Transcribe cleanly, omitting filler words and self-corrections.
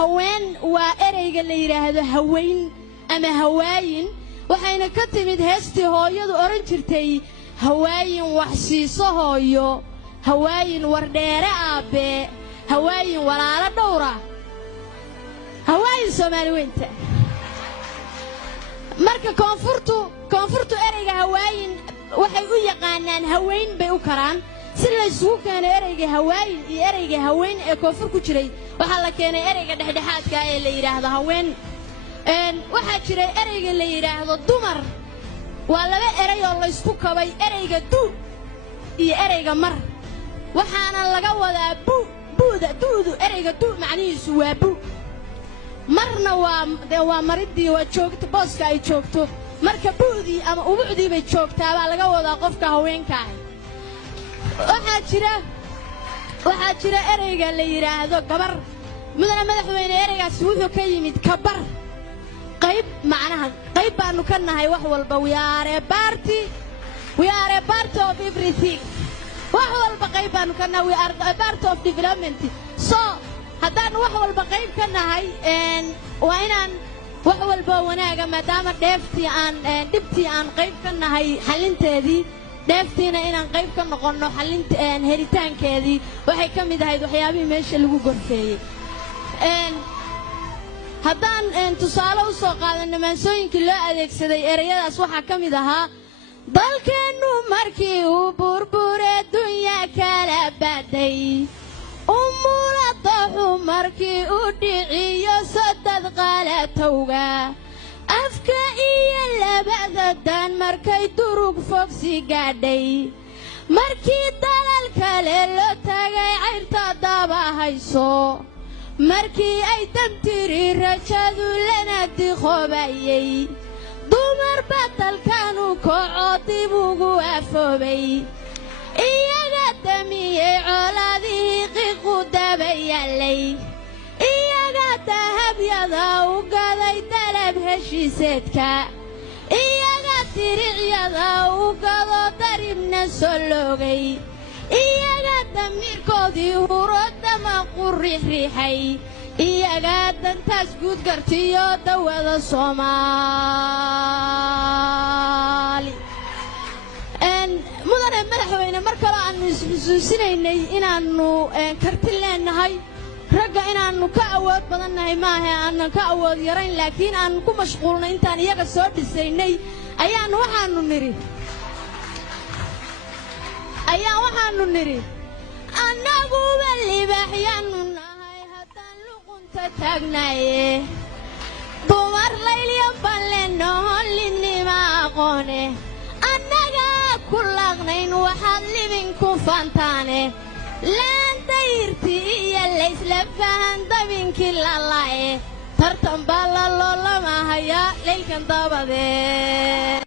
هوين وإريج اللي يراهدو هوين أما هواين وحين كتمت هستي هويدو أورنجرتي هواين وحسيسو هويو هواين وردير أبي هواين ولا دورة هواين سومالي وينت marka koonfurtu ereyga hawaayin waxay u yaqaanaan haween bay u karaan si la isugu keenay ereyga hawaayin iyo ereyga haween ee koonfur ku jiray waxa la keenay ereyga dhexdhexaadka ee la yiraahdo haween waxa jiray ereyga la yiraahdo dumar waa laba erey oo la isku kabay ereyga du iyo ereyga mar waxaana laga wadaa duudu ereyga du macnihiisu waa bu marna waa maridii waa joogto booska ay joogto marka buudii ama ubucdii bay joogtaa baa laga wadaa qofka haweenka ah waxaa jira ereyga la yiraahdo gabar mudana madaxweyne ereygaas wuxuu ka yimid kabar qayb macnaha qayb baanu ka nahay wax walba we are a part of everything wax walba qayb baanu ka nahay we are a part of development so haddaan wax walba qayb ka nahay waa inaan wax walba wanaaga maadaama dheeftii aan dhibtii aan qayb ka nahay xalinteedii dheeftiina inaan qayb ka noqono xalinta helitaankeedii waxay ka mid ahayd waxyaabihii meesha lagu gorfeeyey haddaan tusaale u soo qaadano maansooyinkii loo adeegsaday ereyadaas waxaa ka mid ahaa dalkeennu markii uu burbure dunya kala baday umuradahu markii uu dhiciyo sadad qalatowga afka iyo labada dan markay durug fogsi gaadhay markii dalal kale loo tagay cayrta daba hayso markii ay dantiri rajadu lana diqobayay dumar badalkanu koco dib ugu afoobay iyaga damiyey colaadihii qiiqu dabayaalay iyaga dahabyada u gaday dalab heshiiseedka iyaga diricyada u gado daribna soo loogay iyaga damiirkoodii huro dama qurixriixay iyaga dantaas guud gartiyo dawada Soomaali mudane madaxweyne mar kale aanu isxusuusinaynay inaanu karti leenahay ragga inaanu ka awood badannahay maaha aanu ka awood yarayn laakiin aanu ku mashquulnay intaan iyaga soo dhisaynay ayaan waxaanu niri annagu walibaaxyaanu nahay haddaan luqunta taagnaaye dumar laylyo ballenno hollinima aqoone annaga ku laqnayn waxaad libinku fantaane laan dayirti iyo laysla fahan dabinkii lala'e tartan baa la loolamahayaa leylkan dabadee